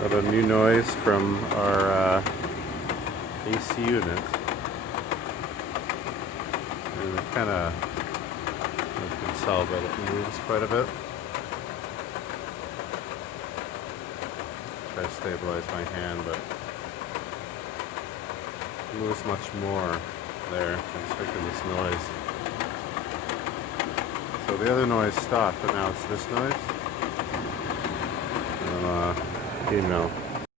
Got a new noise from our AC unit. And it kind of, you can tell that it moves quite a bit. Try to stabilize my hand, but it moves much more there. I'm expecting this noise. So the other noise stopped, but now it's this noise. Email.